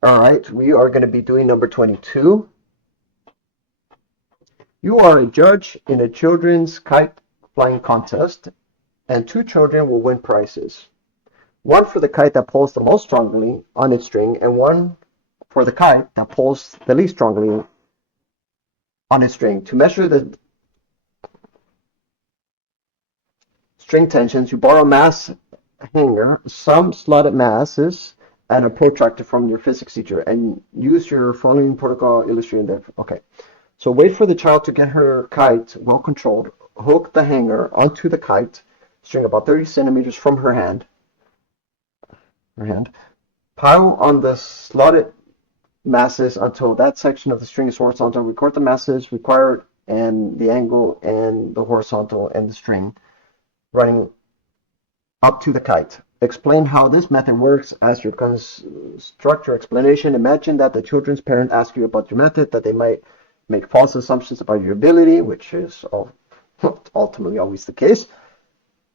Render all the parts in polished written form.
All right, we are going to be doing number 22. You are a judge in a children's kite flying contest, and two children will win prizes. One for the kite that pulls the most strongly on its string, and one for the kite that pulls the least strongly on its string. To measure the string tensions, you borrow a mass hanger, some slotted masses, and a protractor from your physics teacher, and use your following protocol illustrated there. Okay. So wait for the child to get her kite well controlled. Hook the hanger onto the kite, string about 30 centimeters from her hand. Pile on the slotted masses until that section of the string is horizontal. Record the masses required and the angle and the horizontal and the string running up to the kite. Explain how this method works as you construct your explanation. Imagine that the children's parent asks you about your method, that they might make false assumptions about your ability, which is ultimately always the case,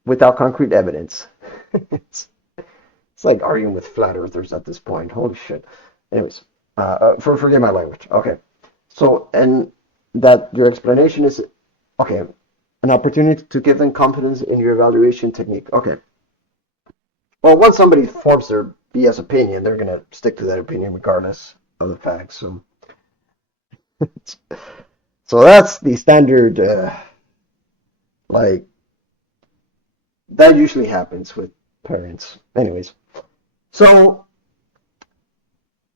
without concrete evidence. it's, it's like arguing with flat earthers at this point. Holy shit. Anyways, forget my language. Okay. So, and that your explanation is, okay, an opportunity to give them confidence in your evaluation technique. Okay. Well, once somebody forms their BS opinion, they're going to stick to that opinion regardless of the facts. So that's the standard, like, that usually happens with parents. Anyways, so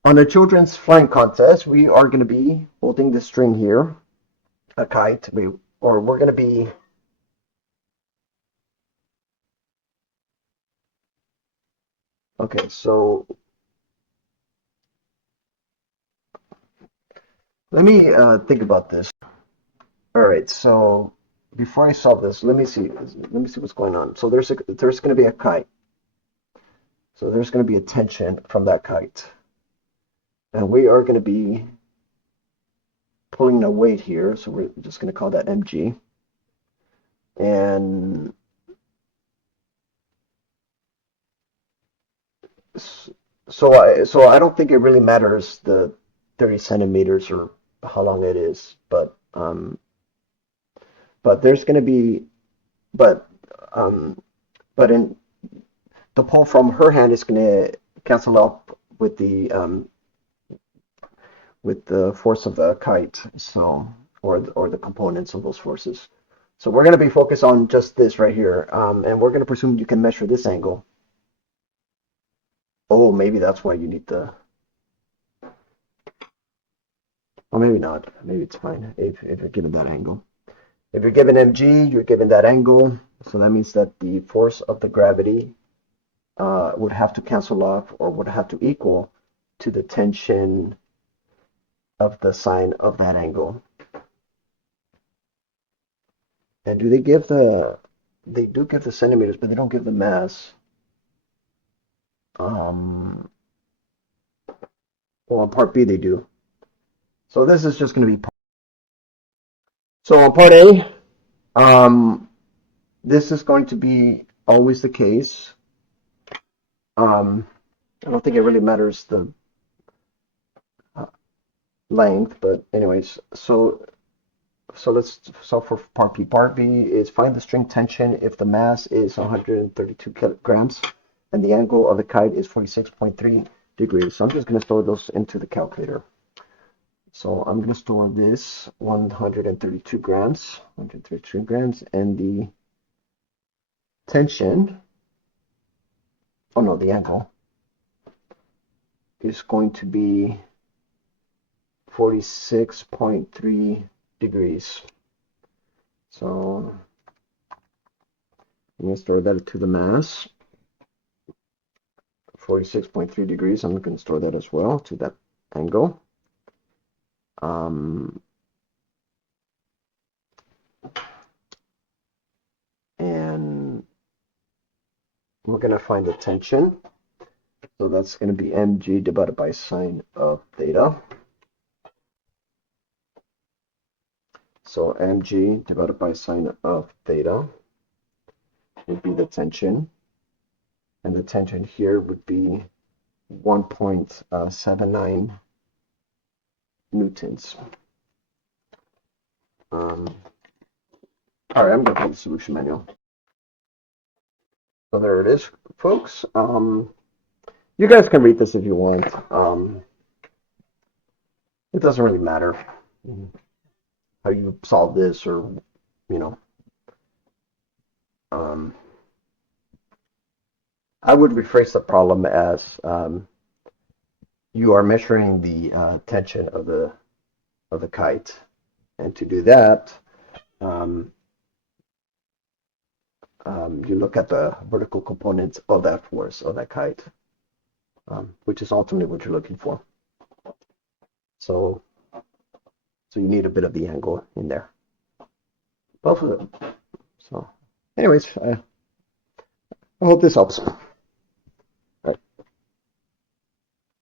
on a children's flying contest, we are going to be holding the string here, a kite, or we're going to be, okay, so let me think about this. All right, so before I solve this, let me see what's going on. So there's going to be a kite. So there's going to be a tension from that kite. And we are going to be pulling a weight here, so we're just going to call that mg. And so I don't think it really matters the 30 centimeters or how long it is, but there's going to be but um but in the pull from her hand is going to cancel out with the force of the kite, so or the components of those forces. So we're going to be focused on just this right here, and we're going to presume you can measure this angle. Oh, maybe that's why you need the. Or maybe not. Maybe it's fine if you're given that angle. If you're given mg, you're given that angle. So that means that the force of the gravity would have to cancel off or would have to equal to the tension of the sine of that angle. And do they give they do give the centimeters, but they don't give the mass. Um, well, on part B they do. So this is just going to be. So on part A, this is going to be always the case. I don't think it really matters the uh, length, but anyways, so let's solve for part B. Part B is find the string tension if the mass is 132 kilograms and the angle of the kite is 46.3 degrees. So I'm just going to store those into the calculator. So I'm going to store this 132 grams, and the tension, oh no, the angle is going to be 46.3 degrees. So I'm going to store that to the mass, 46.3 degrees. I'm going to store that as well to that angle. And we're going to find the tension. So that's going to be mg divided by sine of theta. So mg divided by sine of theta would be the tension. And the tension here would be 1.79 newtons. All right, I'm going to put the solution manual. So there it is, folks. You guys can read this if you want. It doesn't really matter how you solve this, or you know. I would rephrase the problem as you are measuring the tension of the kite, and to do that, you look at the vertical components of that force of that kite, which is ultimately what you're looking for. So you need a bit of the angle in there, both of them. So, anyways, I hope this helps.